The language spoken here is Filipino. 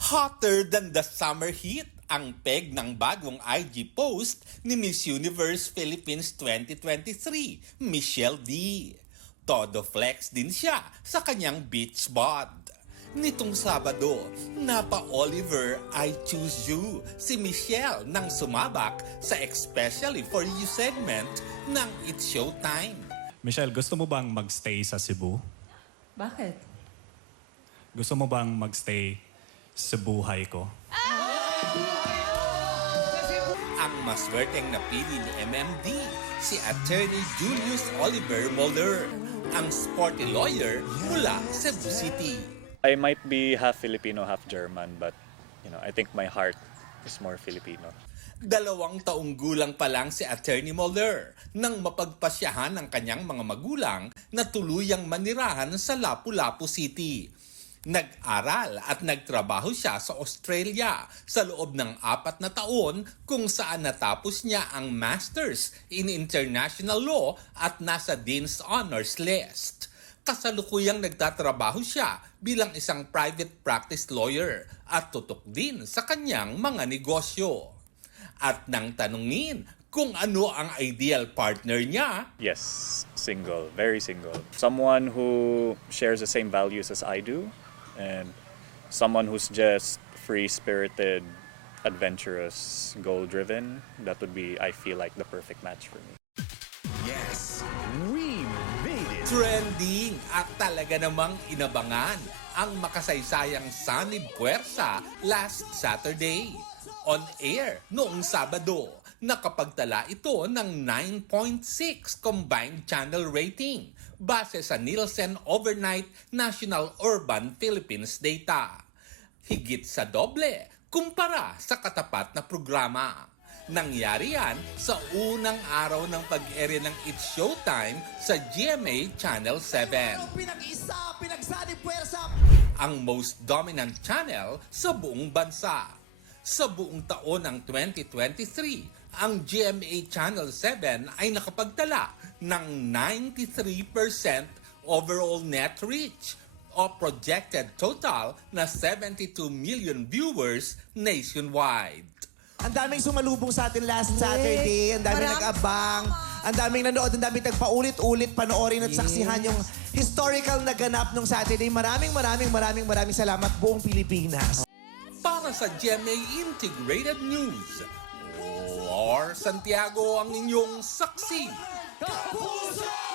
Hotter than the summer heat ang peg ng bagong IG post ni Miss Universe Philippines 2023, Michelle D. Todo flex din siya sa kanyang beach bod. Nitong Sabado, napa-Oliver I Choose You si Michelle nang sumabak sa Especially For You segment ng It's Showtime. Michelle, gusto mo bang magstay sa Cebu? Bakit? Gusto mo bang magstay sa buhay ko? Ang maswerteng napili ni MMD, si Attorney Julius Oliver Moller, ang sporty lawyer mula Cebu City. I might be half Filipino, half German, but I think my heart is more Filipino. 2 taong gulang pa lang si Attorney Moller nang mapagpasyahan ng kanyang mga magulang na tuluyang manirahan sa Lapu-Lapu City. Nag-aral at nagtrabaho siya sa Australia sa loob ng 4 na taon kung saan natapos niya ang Masters in International Law at nasa Dean's Honors List. Kasalukuyang nagtatrabaho siya bilang isang private practice lawyer at tutok din sa kanyang mga negosyo. At nang tanungin kung ano ang ideal partner niya, Yes, single, very single. Someone who shares the same values as I do, and someone who's just free-spirited, adventurous, goal-driven. That would be, I feel like, the perfect match for me. Yes, we made it. trending at talaga namang inabangan ang makasaysayang Sunny Puwersa last Saturday. On air noong Sabado, nakapagtala ito ng 9.6 combined channel rating base sa Nielsen Overnight National Urban Philippines data. Higit sa doble kumpara sa katapat na programa. Nangyari yan sa unang araw ng pag-ere ng It's Showtime sa GMA Channel 7. Pinag-isa, pinagsani puwersa. Ang most dominant channel sa buong bansa. Sa buong taon ng 2023, ang GMA Channel 7 ay nakapagtala ng 93% overall net reach o projected total na 72 million viewers nationwide. Ang daming sumalubong sa atin last Saturday. Ang daming nag-abang. Ang daming nanood. Ang daming nagpaulit-ulit panoorin at saksihan yung historical na ganap nung Saturday. Maraming salamat buong Pilipinas. Para sa GMA Integrated News, Lor Santiago ang inyong saksi. Kapuso!